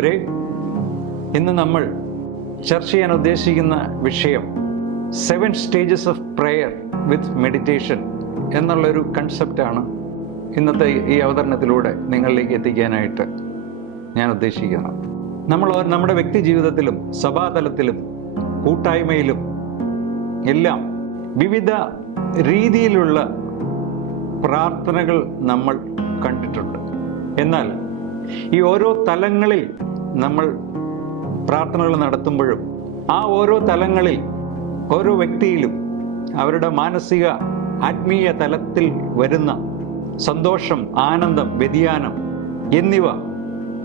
പ്രിയമുള്ളവരെ, ഇന്ന് നമ്മൾ ചർച്ച ചെയ്യാൻ ഉദ്ദേശിക്കുന്ന വിഷയം 7 stages of prayer with meditation എന്നുള്ളൊരു കൺസെപ്റ്റാണ് ഇന്നത്തെ ഈ അവതരണത്തിലൂടെ നിങ്ങളിലേക്ക് എത്തിക്കാനായിട്ട് ഞാൻ ഉദ്ദേശിക്കുന്നത്. നമ്മുടെ വ്യക്തി ജീവിതത്തിലും സഭാതലത്തിലും കൂട്ടായ്മയിലും എല്ലാം വിവിധ രീതിയിലുള്ള പ്രാർത്ഥനകൾ നമ്മൾ കണ്ടിട്ടുണ്ട്. എന്നാൽ ഈ ഓരോ തലങ്ങളിൽ നമ്മൾ പ്രാർത്ഥനകൾ നടത്തുമ്പോഴും ആ ഓരോ തലങ്ങളിൽ ഓരോ വ്യക്തിയിലും അവരുടെ മാനസിക ആത്മീയ തലത്തിൽ വരുന്ന സന്തോഷം, ആനന്ദം, വ്യതിയാനം എന്നിവ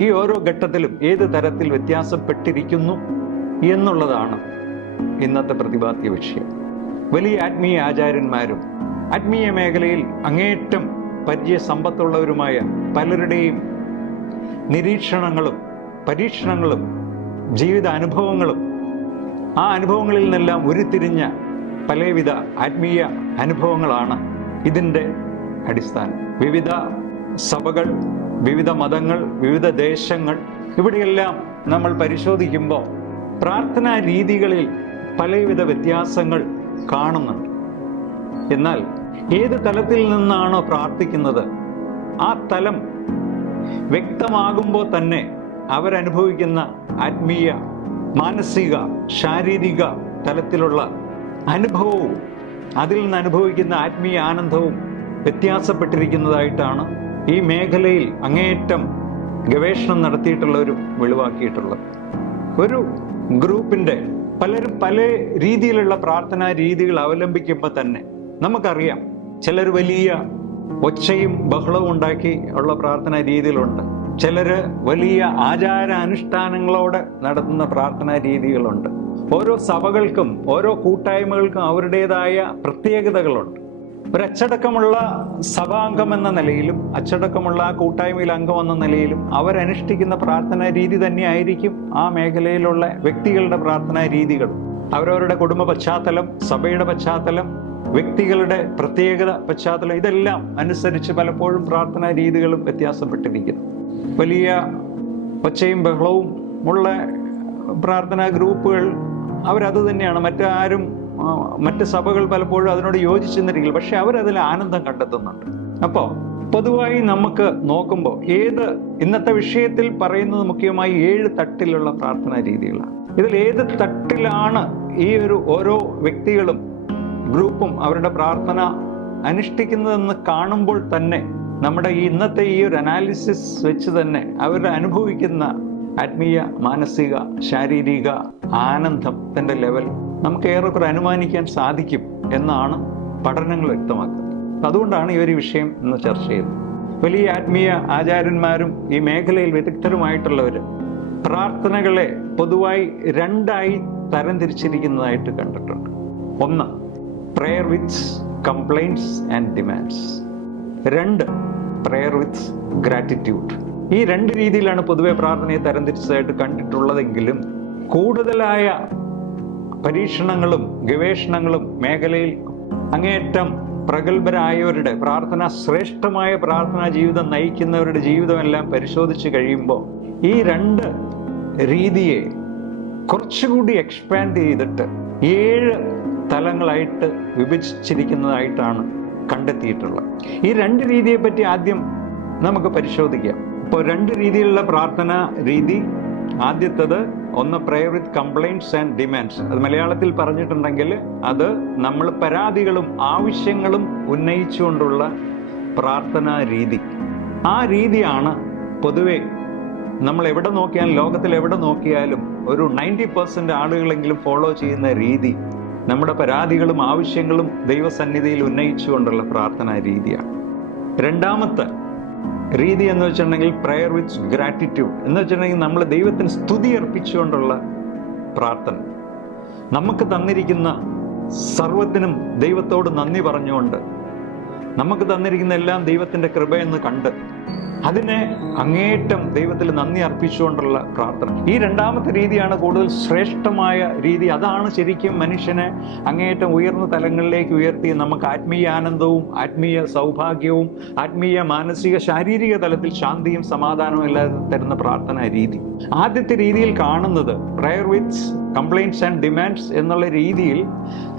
ഈ ഓരോ ഘട്ടത്തിലും ഏത് തരത്തിൽ വ്യത്യാസപ്പെട്ടിരിക്കുന്നു എന്നുള്ളതാണ് ഇന്നത്തെ പ്രതിപാദ്യ വിഷയം. വലിയ ആത്മീയ ആചാര്യന്മാരും ആത്മീയ മേഖലയിൽ അങ്ങേയറ്റം പരിചയ സമ്പത്തുള്ളവരുമായ പലരുടെയും നിരീക്ഷണങ്ങളും പരീക്ഷണങ്ങളും ജീവിത അനുഭവങ്ങളും ആ അനുഭവങ്ങളിൽ നിന്നെല്ലാം ഉരുത്തിരിഞ്ഞ പലവിധ ആത്മീയ അനുഭവങ്ങളാണ് ഇതിൻ്റെ അടിസ്ഥാനം. വിവിധ സഭകൾ, വിവിധ മതങ്ങൾ, വിവിധ ദേശങ്ങൾ, ഇവിടെയെല്ലാം നമ്മൾ പരിശോധിക്കുമ്പോൾ പ്രാർത്ഥനാ രീതികളിൽ പലവിധ വ്യത്യാസങ്ങൾ കാണുന്നുണ്ട്. എന്നാൽ ഏത് തലത്തിൽ നിന്നാണോ പ്രാർത്ഥിക്കുന്നത് ആ തലം വ്യക്തമാകുമ്പോൾ തന്നെ അവരനുഭവിക്കുന്ന ആത്മീയ, മാനസിക, ശാരീരിക തലത്തിലുള്ള അനുഭവവും അതിൽ നിന്ന് അനുഭവിക്കുന്ന ആത്മീയ ആനന്ദവും വ്യത്യാസപ്പെട്ടിരിക്കുന്നതായിട്ടാണ് ഈ മേഖലയിൽ അങ്ങേയറ്റം ഗവേഷണം നടത്തിയിട്ടുള്ളവരും വെളിവാക്കിയിട്ടുള്ളത്. ഒരു ഗ്രൂപ്പിൻ്റെ പലരും പല രീതിയിലുള്ള പ്രാർത്ഥനാ രീതികൾ അവലംബിക്കുമ്പോൾ തന്നെ നമുക്കറിയാം, ചിലർ വലിയ ഒച്ചയും ബഹളവും ഉണ്ടാക്കി ഉള്ള പ്രാർത്ഥനാ രീതികളുണ്ട്, ചിലര് വലിയ ആചാര അനുഷ്ഠാനങ്ങളോടെ നടത്തുന്ന പ്രാർത്ഥനാ രീതികളുണ്ട്. ഓരോ സഭകൾക്കും ഓരോ കൂട്ടായ്മകൾക്കും അവരുടേതായ പ്രത്യേകതകളുണ്ട്. ഒരു അച്ചടക്കമുള്ള സഭാംഗം എന്ന നിലയിലും അച്ചടക്കമുള്ള കൂട്ടായ്മയിൽ അംഗം എന്ന നിലയിലും അവരനുഷ്ഠിക്കുന്ന പ്രാർത്ഥനാ രീതി തന്നെയായിരിക്കും ആ മേഖലയിലുള്ള വ്യക്തികളുടെ പ്രാർത്ഥനാ രീതികൾ. അവരവരുടെ കുടുംബ പശ്ചാത്തലം, സഭയുടെ പശ്ചാത്തലം, വ്യക്തികളുടെ പ്രത്യേകത പശ്ചാത്തലം, ഇതെല്ലാം അനുസരിച്ച് പലപ്പോഴും പ്രാർത്ഥനാ രീതികളും വ്യത്യാസപ്പെട്ടിരിക്കുന്നു. വലിയ ഒച്ചയും ബഹളവും ഉള്ള പ്രാർത്ഥനാ ഗ്രൂപ്പുകൾ അവരത് തന്നെയാണ്. മറ്റ് സഭകൾ പലപ്പോഴും അതിനോട് യോജിച്ചെന്നിരിക്കില്ല, പക്ഷെ അവരതിൽ ആനന്ദം കണ്ടെത്തുന്നുണ്ട്. അപ്പോൾ പൊതുവായി നമുക്ക് നോക്കുമ്പോൾ ഇന്നത്തെ വിഷയത്തിൽ പറയുന്നത് മുഖ്യമായി 7 തട്ടിലുള്ള പ്രാർത്ഥനാ രീതികളാണ്. ഇതിൽ ഏത് തട്ടിലാണ് ഓരോ വ്യക്തികളും ഗ്രൂപ്പും അവരുടെ പ്രാർത്ഥന അനുഷ്ഠിക്കുന്നതെന്ന് കാണുമ്പോൾ തന്നെ നമ്മുടെ ഇന്നത്തെ ഈ ഒരു അനാലിസിസ് വെച്ച് തന്നെ അവരുടെ അനുഭവിക്കുന്ന ആത്മീയ, മാനസിക, ശാരീരിക ആനന്ദത്തിന്റെ ലെവൽ നമുക്ക് ഏറെക്കുറെ അനുമാനിക്കാൻ സാധിക്കും എന്നാണ് പഠനങ്ങൾ വ്യക്തമാക്കുന്നത്. അതുകൊണ്ടാണ് ഈ ഒരു വിഷയം ഇന്ന് ചർച്ച ചെയ്യുന്നത്. വലിയ ആത്മീയ ആചാര്യന്മാരും ഈ മേഖലയിൽ വിദഗ്ധരുമായിട്ടുള്ളവർ പ്രാർത്ഥനകളെ പൊതുവായി 2ആയി തരംതിരിച്ചിരിക്കുന്നതായിട്ട് കണ്ടിട്ടുണ്ട്. 1, prayer with complaints and demands. 2, prayer with gratitude. ഈ 2 രീതിയിലാണ് പൊതുവെ പ്രാർത്ഥനയെ തരംതിരിച്ചതായിട്ട് കണ്ടിട്ടുള്ളതെങ്കിലും കൂടുതലായ പരീക്ഷണങ്ങളും ഗവേഷണങ്ങളും മേഖലയിൽ അങ്ങേയറ്റം പ്രഗത്ഭരായവരുടെ ശ്രേഷ്ഠമായ പ്രാർത്ഥനാ ജീവിതം നയിക്കുന്നവരുടെ ജീവിതമെല്ലാം പരിശോധിച്ച് കഴിയുമ്പോൾ ഈ 2 രീതിയെ കുറച്ചുകൂടി എക്സ്പാൻഡ് ചെയ്തിട്ട് 7 തലങ്ങളായിട്ട് വിഭജിച്ചിരിക്കുന്നതായിട്ടാണ് കണ്ടെത്തിയിട്ടുള്ളത്. ഈ 2 രീതിയെ പറ്റി ആദ്യം നമുക്ക് പരിശോധിക്കാം. ഇപ്പോൾ 2 രീതിയിലുള്ള പ്രാർത്ഥനാ രീതി. ആദ്യത്തേത് 1, prayer with complaints and demands. അത് മലയാളത്തിൽ പറഞ്ഞിട്ടുണ്ടെങ്കിൽ അത് നമ്മൾ പരാതികളും ആവശ്യങ്ങളും ഉന്നയിച്ചുകൊണ്ടുള്ള പ്രാർത്ഥനാ രീതി. ആ രീതിയാണ് പൊതുവെ നമ്മൾ എവിടെ നോക്കിയാലും, ലോകത്തിൽ എവിടെ നോക്കിയാലും ഒരു 90% ആളുകളെങ്കിലും ഫോളോ ചെയ്യുന്ന രീതി നമ്മുടെ പരാതികളും ആവശ്യങ്ങളും ദൈവസന്നിധിയിൽ ഉന്നയിച്ചുകൊണ്ടുള്ള പ്രാർത്ഥനാ രീതിയാണ്. 2ാമത്തെ രീതി എന്ന് വെച്ചിട്ടുണ്ടെങ്കിൽ പ്രേയർ വിത്ത് ഗ്രാറ്റിറ്റ്യൂഡ് എന്ന് വെച്ചിട്ടുണ്ടെങ്കിൽ നമ്മൾ ദൈവത്തിന് സ്തുതി അർപ്പിച്ചുകൊണ്ടുള്ള പ്രാർത്ഥന. നമുക്ക് തന്നിരിക്കുന്ന സർവ്വത്തിനും ദൈവത്തോട് നന്ദി പറഞ്ഞുകൊണ്ട്, നമുക്ക് തന്നിരിക്കുന്ന എല്ലാം ദൈവത്തിൻ്റെ കൃപയെന്ന് കണ്ട് അതിനെ അങ്ങേയറ്റം ദൈവത്തിൽ നന്ദി അർപ്പിച്ചുകൊണ്ടുള്ള പ്രാർത്ഥന. ഈ രണ്ടാമത്തെ രീതിയാണ് കൂടുതൽ ശ്രേഷ്ഠമായ രീതി. അതാണ് ശരിക്കും മനുഷ്യനെ അങ്ങേയറ്റം ഉയർന്ന തലങ്ങളിലേക്ക് ഉയർത്തി നമുക്ക് ആത്മീയ ആനന്ദവും ആത്മീയ സൗഭാഗ്യവും ആത്മീയ മാനസിക ശാരീരിക തലത്തിൽ ശാന്തിയും സമാധാനവും എല്ലാം തരുന്ന പ്രാർത്ഥനാ രീതി. ആദ്യത്തെ രീതിയിൽ കാണുന്നത് prayer with complaints and demands എന്നുള്ള രീതിയിൽ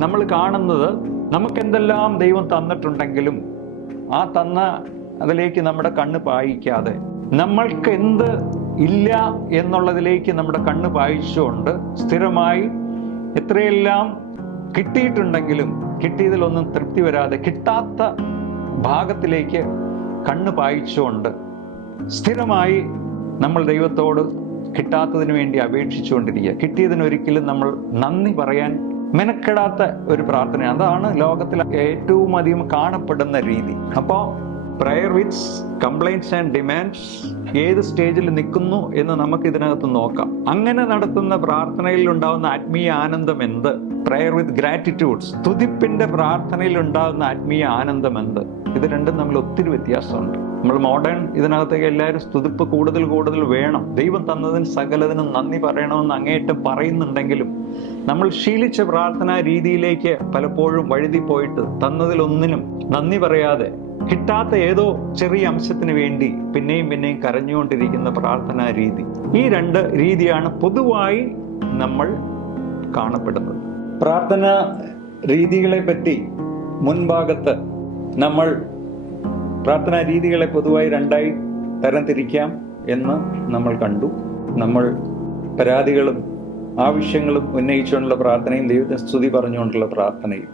നമ്മൾ കാണുന്നത് നമുക്കെന്തെല്ലാം ദൈവം തന്നിട്ടുണ്ടെങ്കിലും ആ തന്ന അതിലേക്ക് നമ്മുടെ കണ്ണ് പായിക്കാതെ നമ്മൾക്ക് എന്ത് ഇല്ല എന്നുള്ളതിലേക്ക് നമ്മുടെ കണ്ണ് പായിച്ചുകൊണ്ട് സ്ഥിരമായി എത്രയെല്ലാം കിട്ടിയിട്ടുണ്ടെങ്കിലും കിട്ടിയതിലൊന്നും തൃപ്തി വരാതെ കിട്ടാത്ത ഭാഗത്തിലേക്ക് കണ്ണ് പായിച്ചുകൊണ്ട് സ്ഥിരമായി നമ്മൾ ദൈവത്തോട് കിട്ടാത്തതിന് വേണ്ടി അപേക്ഷിച്ചുകൊണ്ടിരിക്കുക. കിട്ടിയതിനൊരിക്കലും നമ്മൾ നന്ദി പറയാൻ മെനക്കെടാത്ത ഒരു പ്രാർത്ഥന. അതാണ് ലോകത്തിൽ ഏറ്റവും അധികം കാണപ്പെടുന്ന രീതി. അപ്പോൾ prayer with complaints and demands ഏത് സ്റ്റേജിൽ നിൽക്കുന്നു എന്ന് നമുക്ക് ഇതിനകത്ത് നോക്കാം. അങ്ങനെ നടത്തുന്ന പ്രാർത്ഥനയിൽ ഉണ്ടാകുന്ന ആത്മീയ ആനന്ദം എന്ത്? പ്രയർ വിത്ത് ഗ്രാറ്റിറ്റ്യൂഡ്സ്, സ്തുതിപ്പിന്റെ പ്രാർത്ഥനയിൽ ഉണ്ടാകുന്ന ആത്മീയ ആനന്ദം എന്ത്? ഇത് രണ്ടും തമ്മിൽ ഒത്തിരി വ്യത്യാസമുണ്ട്. നമ്മൾ മോഡേൺ ഇതിനകത്തേക്ക് എല്ലാവരും സ്തുതിപ്പ് കൂടുതൽ വേണം, ദൈവം തന്നതിന് സകലതിനും നന്ദി പറയണമെന്ന് അങ്ങേയറ്റം പറയുന്നുണ്ടെങ്കിലും നമ്മൾ ശീലിച്ച പ്രാർത്ഥനാ രീതിയിലേക്ക് പലപ്പോഴും വഴുതി പോയിട്ട് തന്നതിലൊന്നിനും നന്ദി പറയാതെ കിട്ടാത്ത ഏതോ ചെറിയ അംശത്തിന് വേണ്ടി പിന്നെയും കരഞ്ഞുകൊണ്ടിരിക്കുന്ന പ്രാർത്ഥനാ രീതി. ഈ രണ്ട് രീതിയാണ് പൊതുവായി നമ്മൾ കാണപ്പെടുന്നത്. പ്രാർത്ഥനാ രീതികളെ പറ്റി മുൻഭാഗത്ത് നമ്മൾ പ്രാർത്ഥനാ രീതികളെ പൊതുവായി രണ്ടായി തരംതിരിക്കാം എന്ന് നമ്മൾ കണ്ടു. നമ്മൾ പരാതികളും ആവശ്യങ്ങളും ഉന്നയിച്ചുകൊണ്ടുള്ള പ്രാർത്ഥനയും ദൈവത്തിന് സ്തുതി പറഞ്ഞുകൊണ്ടുള്ള പ്രാർത്ഥനയും.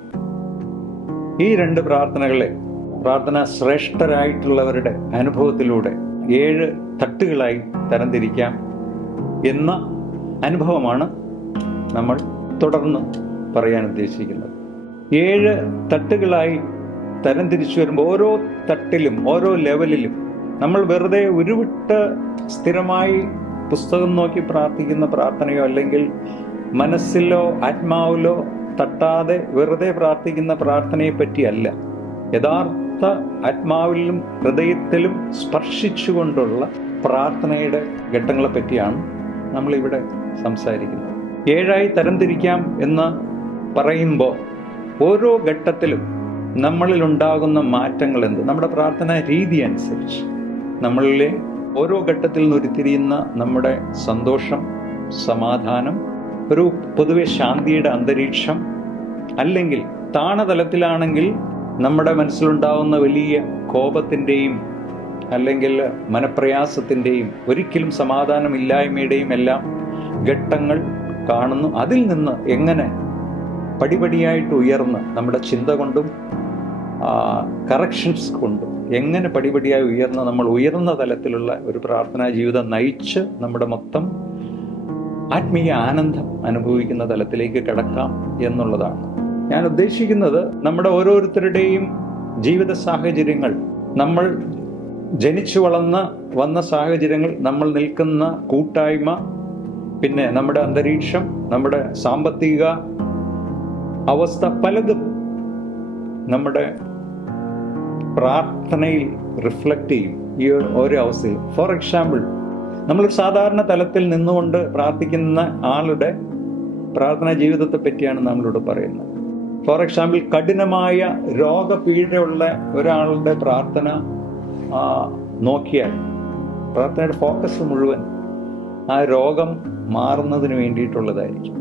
ഈ രണ്ട് പ്രാർത്ഥനകളെ പ്രാർത്ഥന ശ്രേഷ്ഠരായിട്ടുള്ളവരുടെ അനുഭവത്തിലൂടെ 7 തട്ടുകളായി തരംതിരിക്കാം എന്ന അനുഭവമാണ് നമ്മൾ തുടർന്ന് പറയാൻ ഉദ്ദേശിക്കുന്നത്. 7 തട്ടുകളായി തരംതിരിച്ചു വരുമ്പോൾ ഓരോ തട്ടിലും ഓരോ ലെവലിലും നമ്മൾ വെറുതെ ഉരുവിട്ട് സ്ഥിരമായി പുസ്തകം നോക്കി പ്രാർത്ഥിക്കുന്ന പ്രാർത്ഥനയോ അല്ലെങ്കിൽ മനസ്സിലോ ആത്മാവിലോ തട്ടാതെ വെറുതെ പ്രാർത്ഥിക്കുന്ന പ്രാർത്ഥനയെ പറ്റിയല്ല, യഥാർത്ഥ ആത്മാവിലും ഹൃദയത്തിലും സ്പർശിച്ചുകൊണ്ടുള്ള പ്രാർത്ഥനയുടെ ഘട്ടങ്ങളെ പറ്റിയാണ് നമ്മളിവിടെ സംസാരിക്കുന്നത്. 7ആയി തരംതിരിക്കാം എന്ന് പറയുമ്പോൾ ഓരോ ഘട്ടത്തിലും നമ്മളിൽ ഉണ്ടാകുന്ന മാറ്റങ്ങൾ എന്ത്? നമ്മുടെ പ്രാർത്ഥനാ രീതി അനുസരിച്ച് നമ്മളിലെ ഓരോ ഘട്ടത്തിൽ നിന്ന് ഉരുത്തിരിയുന്ന നമ്മുടെ സന്തോഷം, സമാധാനം, ഒരു പൊതുവെ ശാന്തിയുടെ അന്തരീക്ഷം, അല്ലെങ്കിൽ താണതലത്തിലാണെങ്കിൽ നമ്മുടെ മനസ്സിലുണ്ടാകുന്ന വലിയ കോപത്തിൻ്റെയും അല്ലെങ്കിൽ മനപ്രയാസത്തിൻ്റെയും ഒരിക്കലും സമാധാനമില്ലായ്മയുടെയും എല്ലാം ഘട്ടങ്ങൾ കാണുന്നു. അതിൽ നിന്ന് എങ്ങനെ പടിപടിയായിട്ട് ഉയർന്ന് നമ്മുടെ ചിന്ത കൊണ്ടും കറക്ഷൻസ് കൊണ്ടും എങ്ങനെ പടിപടിയായി ഉയർന്ന് നമ്മൾ ഉയർന്ന തലത്തിലുള്ള ഒരു പ്രാർത്ഥനാ ജീവിതം നയിച്ച് നമ്മുടെ മൊത്തം ആത്മീയ ആനന്ദം അനുഭവിക്കുന്ന തലത്തിലേക്ക് കടക്കാം എന്നുള്ളതാണ് ഞാൻ ഉദ്ദേശിക്കുന്നത്. നമ്മുടെ ഓരോരുത്തരുടെയും ജീവിത സാഹചര്യങ്ങൾ, നമ്മൾ ജനിച്ചു വന്ന സാഹചര്യങ്ങൾ, നമ്മൾ നിൽക്കുന്ന കൂട്ടായ്മ, പിന്നെ നമ്മുടെ അന്തരീക്ഷം, നമ്മുടെ സാമ്പത്തിക അവസ്ഥ, പലതും നമ്മുടെ പ്രാർത്ഥനയിൽ റിഫ്ലക്റ്റ് ചെയ്യും ഈ ഓരോ അവസ്ഥയിൽ. ഫോർ എക്സാമ്പിൾ, നമ്മളൊരു സാധാരണ തലത്തിൽ നിന്നുകൊണ്ട് പ്രാർത്ഥിക്കുന്ന ആളുടെ പ്രാർത്ഥനാ ജീവിതത്തെ പറ്റിയാണ് നമ്മളിവിടെ പറയുന്നത്. ഫോർ എക്സാമ്പിൾ, കഠിനമായ രോഗപീഠയുള്ള ഒരാളുടെ പ്രാർത്ഥന നോക്കിയാൽ പ്രാർത്ഥനയുടെ ഫോക്കസ് മുഴുവൻ ആ രോഗം മാറുന്നതിന് വേണ്ടിയിട്ടുള്ളതായിരിക്കും.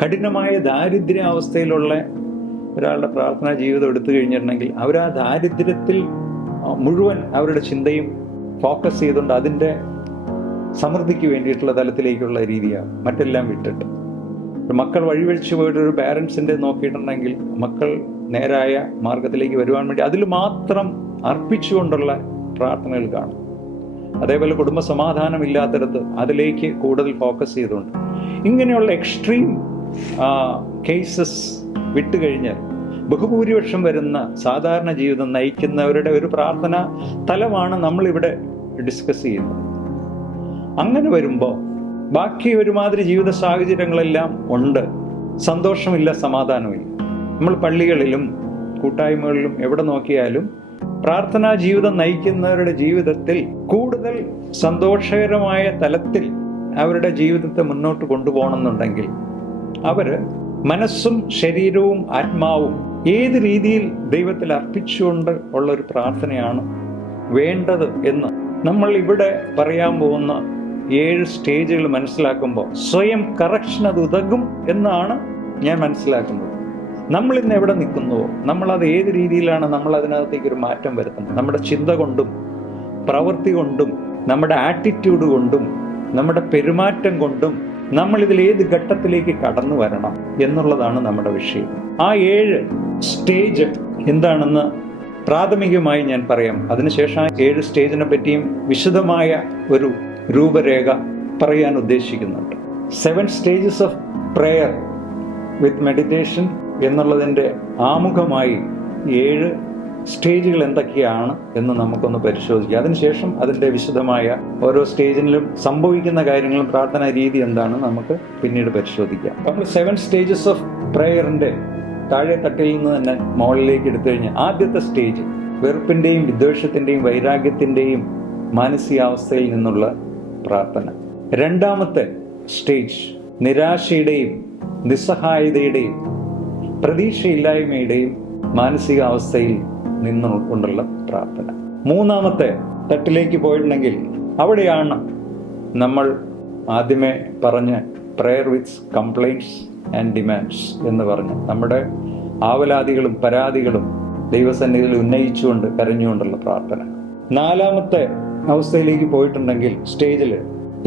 കഠിനമായ ദാരിദ്ര്യാവസ്ഥയിലുള്ള ഒരാളുടെ പ്രാർത്ഥനാ ജീവിതം എടുത്തു കഴിഞ്ഞിട്ടുണ്ടെങ്കിൽ അവർ ആ ദാരിദ്ര്യത്തിൽ മുഴുവൻ അവരുടെ ചിന്തയും ഫോക്കസ് ചെയ്തുകൊണ്ട് അതിൻ്റെ സമൃദ്ധിക്ക് വേണ്ടിയിട്ടുള്ള തലത്തിലേക്കുള്ള രീതിയാണ്, മറ്റെല്ലാം വിട്ടിട്ട്. മക്കൾ വഴിവഴിച്ചു പോയിട്ട് ഒരു പാരൻസിൻ്റെ നോക്കിയിട്ടുണ്ടെങ്കിൽ മക്കൾ നേരായ മാർഗത്തിലേക്ക് വരുവാൻ വേണ്ടി അതിൽ മാത്രം അർപ്പിച്ചുകൊണ്ടുള്ള പ്രാർത്ഥനകൾ കാണും. അതേപോലെ കുടുംബ സമാധാനം ഇല്ലാത്തിടത്ത് അതിലേക്ക് കൂടുതൽ ഫോക്കസ് ചെയ്തുകൊണ്ട് ഇങ്ങനെയുള്ള എക്സ്ട്രീം കേസസ് വിട്ടുകഴിഞ്ഞാൽ ബഹുഭൂരിപക്ഷം വരുന്ന സാധാരണ ജീവിതം നയിക്കുന്നവരുടെ ഒരു പ്രാർത്ഥന തലമാണ് നമ്മളിവിടെ ഡിസ്കസ് ചെയ്യുന്നത്. അങ്ങനെ വരുമ്പോൾ ബാക്കി ഒരുമാതിരി ജീവിത സാഹചര്യങ്ങളെല്ലാം ഉണ്ട്, സന്തോഷമില്ല, സമാധാനമില്ല. നമ്മൾ പള്ളികളിലും കൂട്ടായ്മകളിലും എവിടെ നോക്കിയാലും പ്രാർത്ഥനാ ജീവിതം നയിക്കുന്നവരുടെ ജീവിതത്തിൽ കൂടുതൽ സന്തോഷകരമായ തലത്തിൽ അവരുടെ ജീവിതത്തെ മുന്നോട്ട് കൊണ്ടുപോകണമെന്നുണ്ടെങ്കിൽ അവര് മനസ്സും ശരീരവും ആത്മാവും ഏത് രീതിയിൽ ദൈവത്തിൽ അർപ്പിച്ചുകൊണ്ട് ഉള്ള ഒരു പ്രാർത്ഥനയാണ് വേണ്ടത് എന്ന് നമ്മൾ ഇവിടെ പറയാൻ പോകുന്ന 7 സ്റ്റേജുകൾ മനസ്സിലാക്കുമ്പോൾ സ്വയം കറക്ഷൻ അത് ഉതകും എന്നാണ് ഞാൻ മനസ്സിലാക്കുന്നത്. നമ്മൾ ഇന്ന് എവിടെ നിൽക്കുന്നുവോ, നമ്മളത് ഏത് രീതിയിലാണ് നമ്മൾ അതിനകത്തേക്ക് ഒരു മാറ്റം വരുത്തുന്നത്. നമ്മുടെ ചിന്ത കൊണ്ടും പ്രവൃത്തി കൊണ്ടും നമ്മുടെ ആറ്റിറ്റ്യൂഡ് കൊണ്ടും നമ്മുടെ പെരുമാറ്റം കൊണ്ടും നമ്മൾ ഇതിൽ ഏത് ഘട്ടത്തിലേക്ക് കടന്നു വരണം എന്നുള്ളതാണ് നമ്മുടെ വിഷയം. ആ 7 സ്റ്റേജ് എന്താണെന്ന് പ്രാഥമികമായി ഞാൻ പറയാം. അതിനുശേഷം 7 സ്റ്റേജിനെ പറ്റിയും വിശദമായ ഒരു രൂപരേഖ പറയാൻ ഉദ്ദേശിക്കുന്നുണ്ട്. 7 stages of prayer with meditation എന്നുള്ളതിൻ്റെ ആമുഖമായി 7 സ്റ്റേജുകൾ എന്തൊക്കെയാണ് എന്ന് നമുക്കൊന്ന് പരിശോധിക്കാം. അതിനുശേഷം അതിൻ്റെ വിശദമായ ഓരോ സ്റ്റേജിലും സംഭവിക്കുന്ന കാര്യങ്ങളും പ്രാർത്ഥനാ രീതി എന്താണെന്ന് നമുക്ക് പിന്നീട് പരിശോധിക്കാം. നമ്മൾ 7 സ്റ്റേജസ് ഓഫ് പ്രെയറിൻ്റെ താഴെ തട്ടിൽ നിന്ന് തന്നെ മുകളിലേക്ക് എടുത്തു കഴിഞ്ഞാൽ ആദ്യത്തെ സ്റ്റേജ് വെറുപ്പിൻ്റെയും വിദ്വേഷത്തിൻ്റെയും വൈരാഗ്യത്തിൻ്റെയും മാനസികാവസ്ഥയിൽ നിന്നുള്ള പ്രാർത്ഥന. രണ്ടാമത്തെ സ്റ്റേജ് നിരാശയുടെയും നിസ്സഹായതയുടെയും പ്രതീക്ഷയില്ലായ്മയുടെയും മാനസികാവസ്ഥയിൽ നിന്നുകൊണ്ടുള്ള പ്രാർത്ഥന. മൂന്നാമത്തെ തട്ടിലേക്ക് പോയിട്ടുണ്ടെങ്കിൽ അവിടെയാണ് നമ്മൾ ആദ്യമേ പറഞ്ഞ prayer with complaints and demands എന്ന് പറഞ്ഞ് നമ്മുടെ ആവലാതികളും പരാതികളും ദൈവസന്നിധിയിൽ ഉന്നയിച്ചുകൊണ്ട് കരഞ്ഞുകൊണ്ടുള്ള പ്രാർത്ഥന. നാലാമത്തെ അവസ്ഥയിലേക്ക് പോയിട്ടുണ്ടെങ്കിൽ സ്റ്റേജിൽ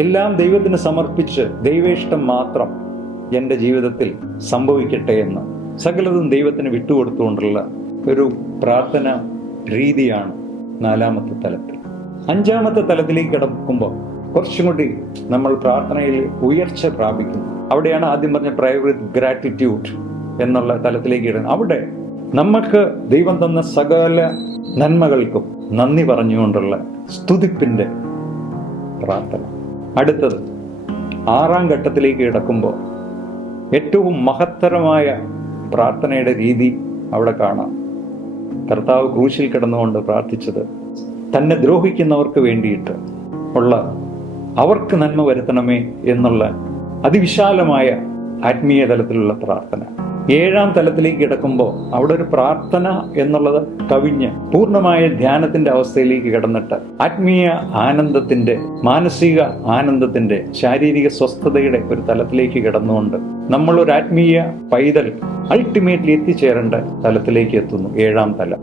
എല്ലാം ദൈവത്തിന് സമർപ്പിച്ച് ദൈവേഷ്ടം മാത്രം എൻ്റെ ജീവിതത്തിൽ സംഭവിക്കട്ടെ എന്ന് സകലതും ദൈവത്തിന് വിട്ടുകൊടുത്തുകൊണ്ടുള്ള ഒരു പ്രാർത്ഥന രീതിയാണ് നാലാമത്തെ തലത്തിൽ. അഞ്ചാമത്തെ തലത്തിലേക്ക് കിടക്കുമ്പോൾ കുറച്ചും കൂടി നമ്മൾ പ്രാർത്ഥനയിൽ ഉയർച്ച പ്രാപിക്കുന്നു. അവിടെയാണ് ആദ്യം പറഞ്ഞ പ്രയർ വിത്ത് ഗ്രാറ്റിറ്റ്യൂഡ് എന്നുള്ള തലത്തിലേക്ക് ഇടുന്നത്. അവിടെ നമുക്ക് ദൈവം തന്ന സകല നന്മകൾക്കും നന്ദി പറഞ്ഞുകൊണ്ടുള്ള സ്തുതിപ്പിൻ്റെ പ്രാർത്ഥന. അടുത്തത് 6ാം ഘട്ടത്തിലേക്ക് കിടക്കുമ്പോൾ ഏറ്റവും മഹത്തരമായ പ്രാർത്ഥനയുടെ രീതി അവിടെ കാണാം. കർത്താവ് ക്രൂശിൽ കിടന്നുകൊണ്ട് പ്രാർത്ഥിച്ചത് തന്നെ ദ്രോഹിക്കുന്നവർക്ക് വേണ്ടിയിട്ട് ഉള്ള അവർക്ക് നന്മ വരുത്തണമേ എന്നുള്ള അതിവിശാലമായ ആത്മീയ തലത്തിലുള്ള പ്രാർത്ഥന. 7ാം തലത്തിലേക്ക് കിടക്കുമ്പോൾ അവിടെ ഒരു പ്രാർത്ഥന എന്നുള്ളത് കവിഞ്ഞ് പൂർണ്ണമായ ധ്യാനത്തിന്റെ അവസ്ഥയിലേക്ക് കിടന്നിട്ട് ആത്മീയ ആനന്ദത്തിന്റെ, മാനസിക ആനന്ദത്തിന്റെ, ശാരീരിക സ്വസ്ഥതയുടെ ഒരു തലത്തിലേക്ക് കിടന്നുകൊണ്ട് നമ്മളൊരു ആത്മീയ പൈതൽ അൾട്ടിമേറ്റ്ലി എത്തിച്ചേരേണ്ട തലത്തിലേക്ക് എത്തുന്നു. 7ാം തലം.